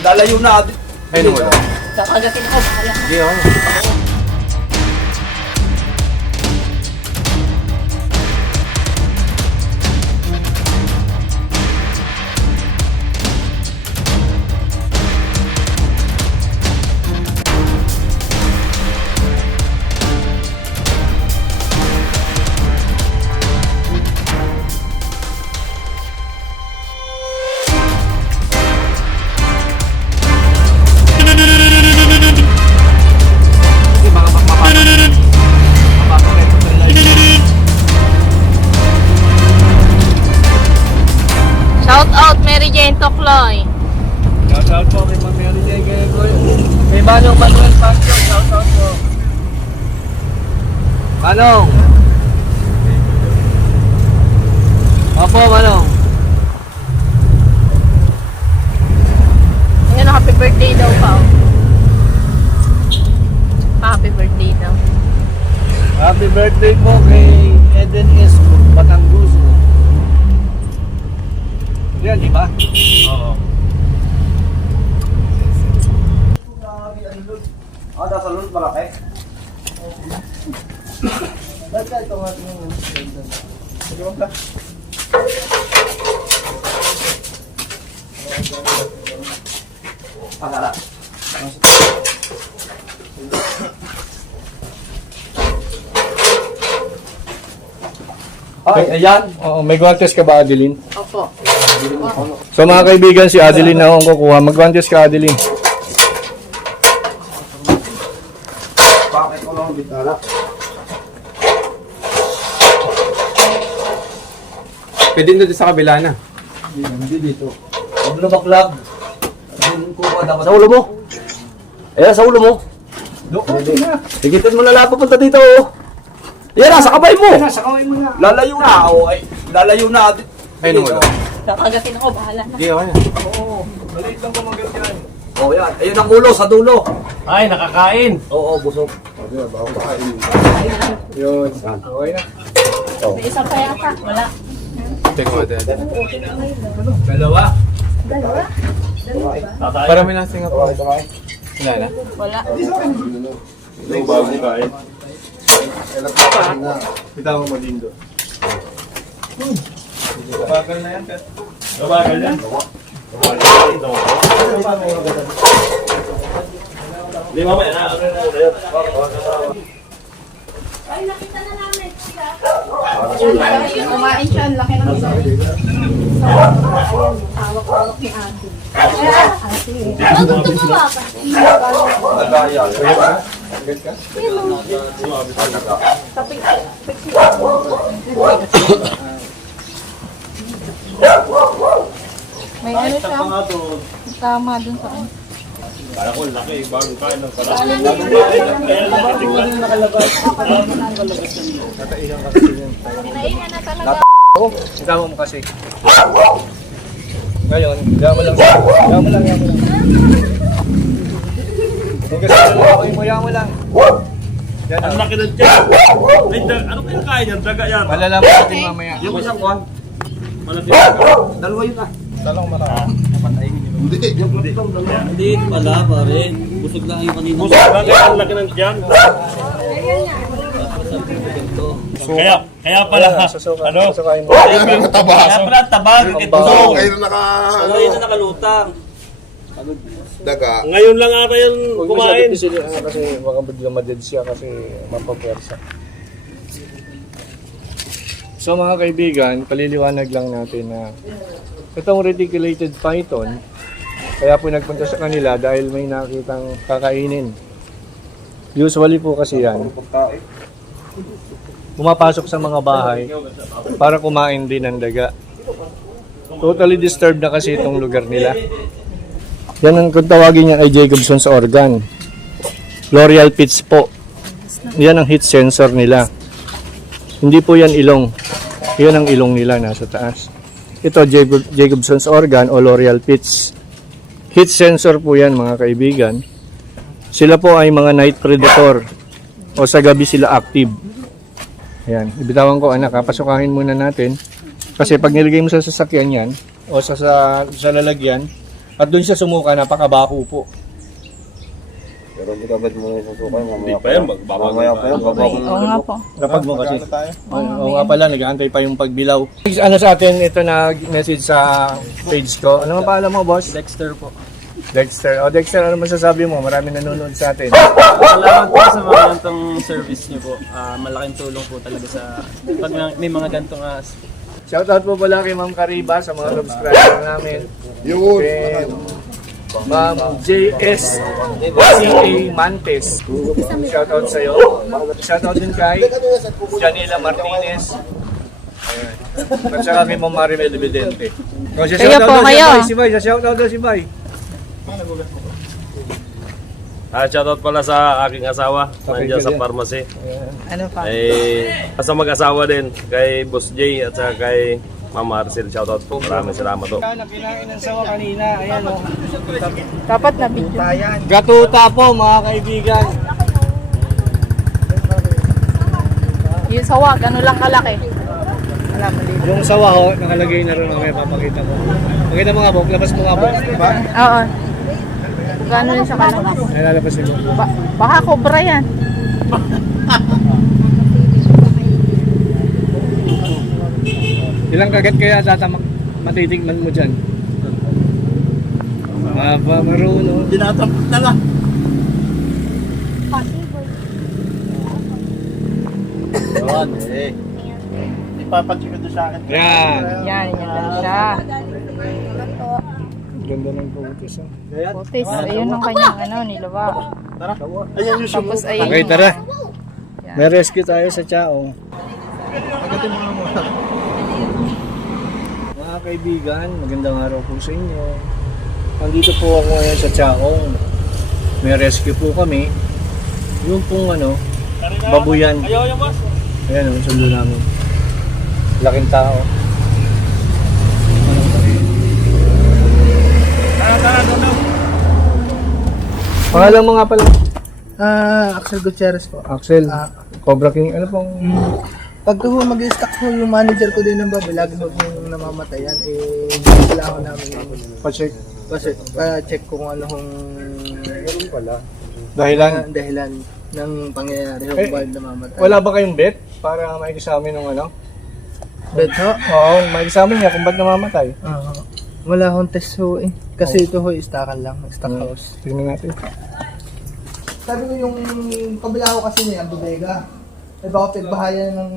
Lalayo na. Ay, nung wala. Kakagatin ako, bahala na. Hindi, okay. Shout out Mary Jane Tokloy. Shout out po kay Ma'am Mary Jane Gaygoy. Kay Manong Manuel Pasio, shout out po. Manong. Opo, Manong. Ngayon, happy birthday daw pa. Happy birthday daw. Happy birthday po kay Eden Esco, Batangguso. Yan, di ba? Oo. Nasa lulot malaki. Ba't ka ito nga tingin? Sige mo ka? Pagala. Ay, ayan. Oo, may guantes ka ba, Adeline? Opo. So mga kaibigan, si Adeline na akong kukuha. Mag-guantes ka, Adeline. Bakit ko lang bitala? Pwede doon sa kabila na. Hindi dito. Huwag na baklag. Dapat Sa ulo mo. Ayan, sa ulo mo. Higitin mo na lahat papunta dito. Yan, nasa kamay mo. Nasa kaway mo na. Lalayo na. Ay, lalayo na. Ay, nung wala. Kakagatin ako, bahala na. Hindi, okay na. Oo, maliit lang po magandyan. Oh, yan. Ayun ang ulo sa dulo. Ay, nakakain. Oo, busog. Yun. Okay na. May isa pa yata. Wala. Teka mo, dad. Dalawa. Dalawa? Para may lasting ako. Wala na? Wala. Kita mo malindo. Bagal na yan. Babagal yan. Di ba may Ay, nakita na namin. Kumain siya, ang laki ng isa. Ayan, hawak-hawak ni Ate. Bakit tumawa ka? Nagaya. May ano siya? Tama dun sa ano. Kala ko laki, bagong kain ng pala. Pinainan na talaga. Isama mo kasi. Ngayon, yaman mo lang. Yaman mo lang. Kung kasi mo lang. Yan, Ang laki ng tiyan. Ay, ano kaya kaya niyan? Daga yan. malalaman natin mamaya. Yung isang kuhan. Malaki. Dalawa yun ah. Talong marami. Hindi pala pare. Busog lang yung kanina. Busog lang kaya ang laki ng tiyan. Kaya pala. Ano? Susukain mo. Kaya pala ang tabag. Ito. Kayo na Ngayon na nakalutang. daga. Ngayon lang ata yung Huwag kumain. masyado pisili kasi baka biglang maded siya kasi mapapwersa. So mga kaibigan, paliliwanag lang natin na itong reticulated python, kaya po nagpunta sa kanila dahil may nakitang kakainin. Usually po kasi yan, pumapasok sa mga bahay para kumain din ng daga. Totally disturbed na kasi itong lugar nila. Yan ang kung tawagin niya ay Jacobson's organ. L'Oreal pits po. Yan ang heat sensor nila. Hindi po yan ilong. Yan ang ilong nila nasa taas. Ito Jacobson's organ o L'Oreal pits. Heat sensor po yan mga kaibigan. Sila po ay mga night predator o sa gabi sila active. Ayan, ibitawan ko anak, pasukahin muna natin. Kasi pag nilagay mo sa sasakyan yan o sa lalagyan, At doon siya sumuka, napakabako po. Pero hindi agad mo susukan. Hindi pa yan, magbabago Mamaya pa yan, pa. babago Oo nga po. Kapag mo kasi. Oo nga pala, nag-aantay pa yung pagbilaw. Ano sa atin, ito na message sa page ko. Ano ang paalam mo, boss? Dexter po. Dexter. O Dexter, ano masasabi mo? Marami nanonood sa atin. Salamat po sa mga gantong service niyo po. Malaking tulong po talaga sa pag may mga gantong Shoutout po pala kay Ma'am Kariba sa mga subscriber namin. Yun. Kay Ma'am JS CA Mantes. Shoutout sa iyo. Shoutout din kay Janela Martinez. Ayan. At saka kay Ma'am Maribel Evidente. O, siya Kayo shoutout po, daw kayo. si Bay. Siya shoutout daw si Bay. Shoutout pala sa aking asawa, nandiyan sa ka din. pharmacy. Ano pa? Sa mag-asawa din, kay Boss J at saka kay Mama Arcel. Shoutout po, maraming salamat po. Nakinain ng sawa kanina. Ayan o. Dapat na video. Gatuta po mga kaibigan. Yung sawa, gano'n lang kalaki. Wala mali. Yung sawa ho, nakalagay na rin mamaya papakita ko. Pakita mo nga Bok, labas mo nga Bok. Oo. Gano'n lang siya kalaki. Ay, lalabas mo. Baka cobra yan. Ilang kagat kaya tatamak matitigman mo dyan? Maba marunong. Dinatampot na lang. Yun, eh. Ipapacheck ko sa akin. Yan. Yan lang siya. Ganda ng putis. Putis, ayun ang kanyang nilawa. Ayan yung Tapos ayun. Okay, tara. May rescue tayo sa Chaong. Mga kaibigan, magandang araw po sa inyo. Nandito po ako ngayon sa Chaong. May rescue po kami. Yung pong babuyan. Ayan o, sundo namin. Laking tao. Pangalan mo nga pala? Axel Gutierrez po. Axel. Cobra King. Ano pong... Pagka ho mag-stack ho yung manager ko din ng baboy, lagi ho yung namamatayan, kailangan namin Pa-check. kasi pa-check kung ano hong Dahilan. dahilan ng pangyayari ho Eh, ba namamatay. Wala ba kayong bet para maikisama ng Bet ho? Oo, maikisama niya kung ba't namamatay. Wala hong test ho eh. Kasi ito ho, stackan lang, stock house. Tingnan natin. Sabi ko yung kabila ho kasi niya, ang bodega. Eh baka pagbahayan ng...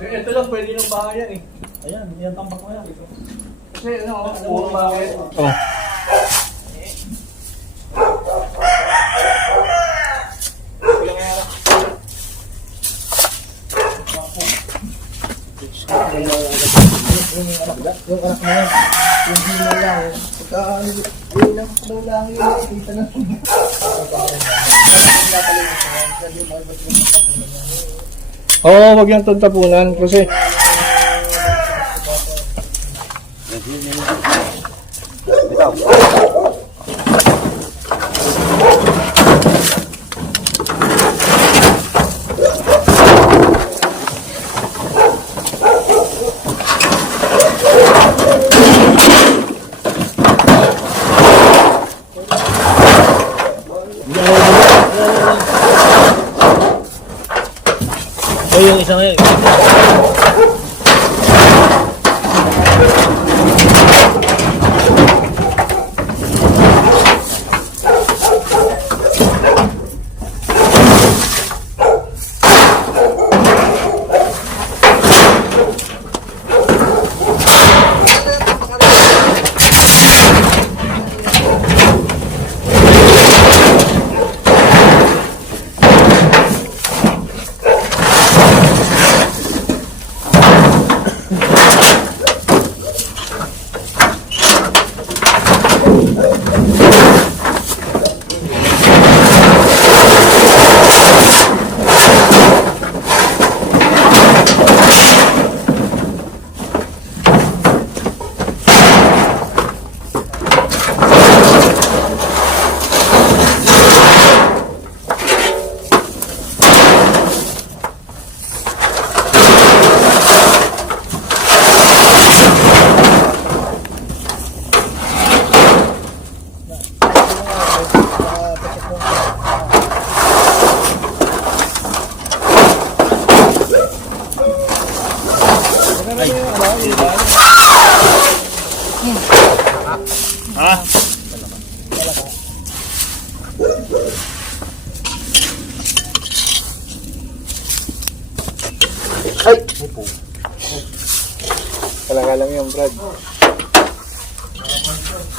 Ito lang, pwede ng bahayan eh. Ayan, yan tambak ko yan. Kasi puro bakit? Oh. Yung anak na yan, yung hina lang. Pagka yun lang, daw lang yun, kita na. Oo, wag yung tuntapunan kasi Yung isa ngayon.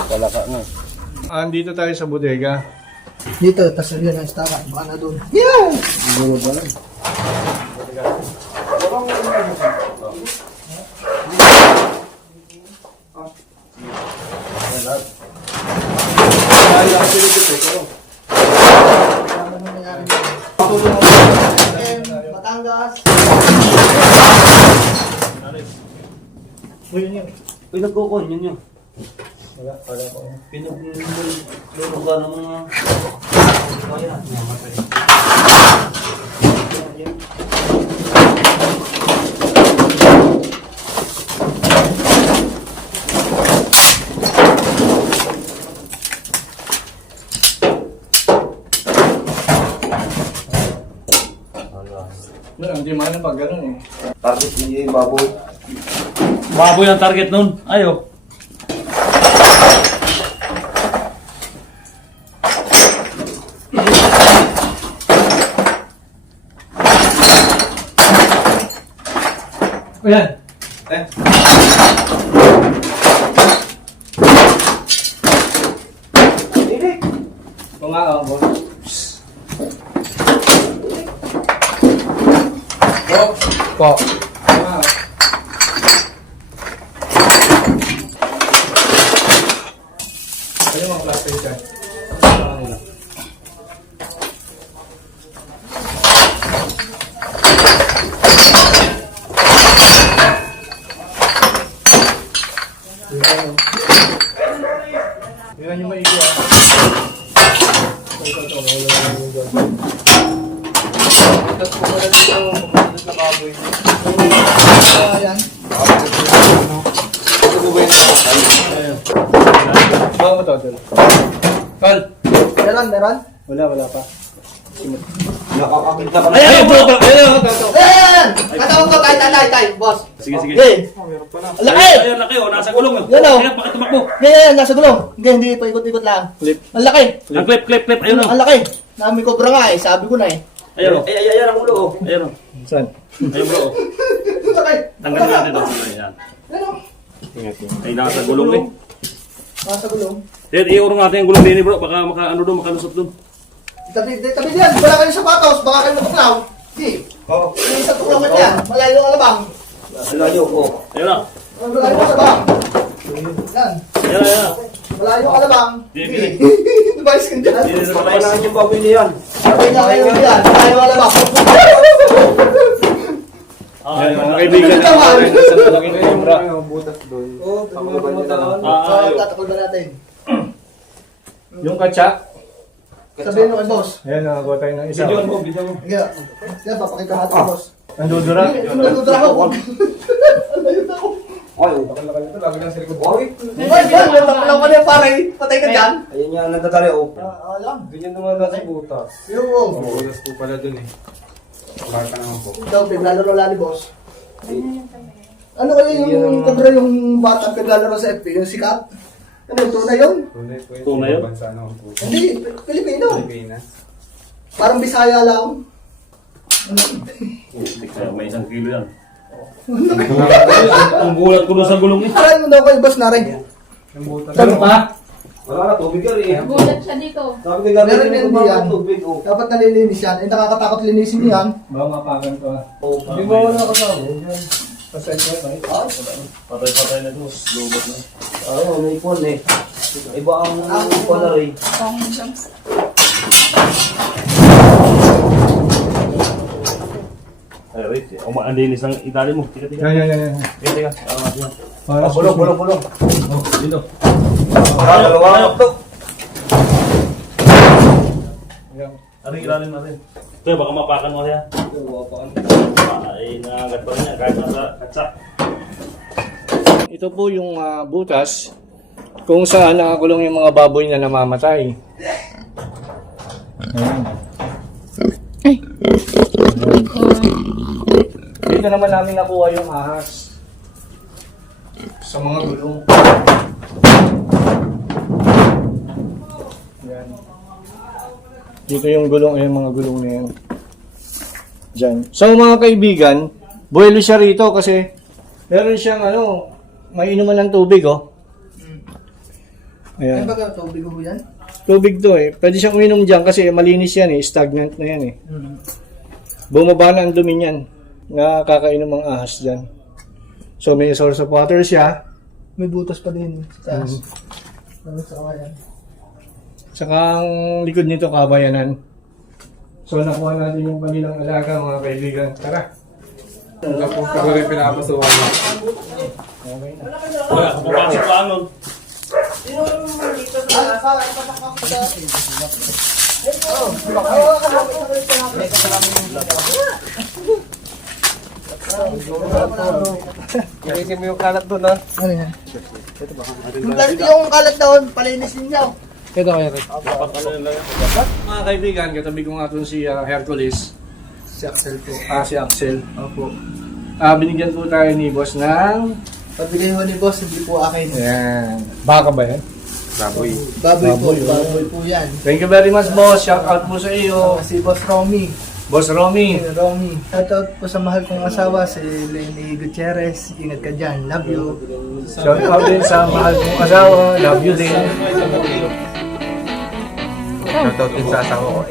Palaka na. Andito tayo sa bodega. Dito, tas yun ang staka. Baka na doon. Yeah! Batangas. Uy, nagkukon, yun yun. Pinag-lulog ka ng mga... Hindi man na pag gano'n eh. Target niya yung baboy. Baboy ang target nun. Ayo. Ayan. Ito nga oh, boss. Po. Ano yung mga klase ito? Yan yung maigi ah. Tapos pumalat dito, pumalat na baboy. Ayan. Ito po ba yung nakakay? Ayan. Baka mo ito, Adol. Carl! Meron? Wala pa. Nakakakita ka na. Ayan! Ayan! Ayan! Katawag ko, tay, boss. Sige, sige. Okay. Laki! Ayun, laki oh. Nasa gulong oh. Yan, oh. Kaya, bakit tumakbo? Yan, nasa gulong. Hindi pa ikot-ikot lang. Clip. Ang laki. Ang clip. Ayun oh. Ang laki. Nami cobra nga eh, sabi ko na eh. Ayun oh. Ayan ang ulo oh. Ayun oh. Saan? Ayun bro oh. Ang laki. Tanggalin natin ito. Ayan. Ano? Ay, nasa gulong eh. Nasa gulong. Iurong natin yung gulong din bro. Baka makalusot dun. Tabi yan. Wala kayong sapatos. Baka kayo matuklaw. Hindi. Oo. Yung isang tuklaw mo yan. Malayo ang alabang. Layo ko. Ayun na. Malayo ang alabang. Yan. Ayan. Malayo ang alabang. Hindi. Device ka dyan. Pagpanahan yung baboy niya yan. Sabi niya kayo yan. Malayo ang alabang. Ayan, mga kaibigan Ito naman. sa malaking cobra. Butas doon. Oo, Pakuluban niya na lang. tatakol na natin. Yung katsa. Sabihin mo kay boss. Ayan, nakakuha tayo ng isa. Sige. Yan, papakita natin boss. Nandudura. Naludra ako. Alayo na ako. Ay, bakal nito. Lagi lang sa likod. Ay! Ay, yan. Nataklaw ka na yung pare. Patay ka dyan. Ayun nga, nagtatari oh. Alam. Ganyan naman nasa butas. Yung Butas po pala dun eh. Baka naman po. daw, piglalaro lali boss. Ano kayo yung kobra yung bata piglalaro sa FP? Yung sikat? Ano, tunay yun? Tunay yun? Bansa naman po. Hindi, Pilipino. Pilipinas. Parang Bisaya lang. May 1 kilo yan. Ang gulat ko doon sa gulong eh. Parang mo daw kayo boss narin. Ano pa? Wala na, tubig ka rin. Gulat siya dito. Sabi ka Meron gagawin din ko yan. ba tubig oh. Dapat nalilinis yan. Eh, nakakatakot linisin yan. Baka mapakan ko ah. Hindi mo wala ka sa Pasensya ba? Patay na doon. Lubot na. Oo, may ipon eh. Iba ang ipon na rin. Ay, wait. Umaandinis ng itali mo. Tika. Yan. Tika. Yan. Para Bulong. Dito. Dalawa to. Aring ilalim natin. Ito, baka mapakan mo siya. Ay, nangangat pa rin yan. Kahit nasa katsak. Ito po yung butas kung saan nakakulong yung mga baboy na namamatay. Ayan. Dito naman namin nakuha yung ahas sa mga gulong. Ayan. Dito yung gulong, yung mga gulong na yan. Diyan. So mga kaibigan, buwelo siya rito kasi meron siyang may inuman ng tubig oh. Ayan. Ay, baga, tubig ho yan? Tubig to eh. Pwede siyang uminom dyan kasi malinis yan eh. Stagnant na yan eh. Hmm. Bumaba na ang dumi niyan. Nakakainom ang ahas dyan. So may source of water siya. May butas pa din sa taas. Mm-hmm. Ano sa kawayan? Saka ang likod nito kabayanan. So nakuha natin yung kanilang alaga mga kaibigan. Tara. Ako rin pinapasukan mo. Wala, kapapasok ka ano. Kaisin mo yung kalat doon ha. Ano yan? Yung kalat doon, palinisin niyo. Ito kaya rin. Mga kaibigan, katabi ko nga itong si Hercules. Si Axel po. Si Axel. Opo. Binigyan po tayo ni boss ng... Pabigay ho ni boss, hindi po akin. Ayan. Baka ba yan? Baboy. Baboy po, Baboy, oh. baboy po yan. Thank you very much boss. Shout out po sa iyo. Si Boss Romy. Boss Romy. Romy. Shout out po sa mahal kong asawa, si Lenny Gutierrez. Ingat ka dyan. Love you. Shout out din sa mahal kong asawa. Love you din. Shoutout din sa asawa ko.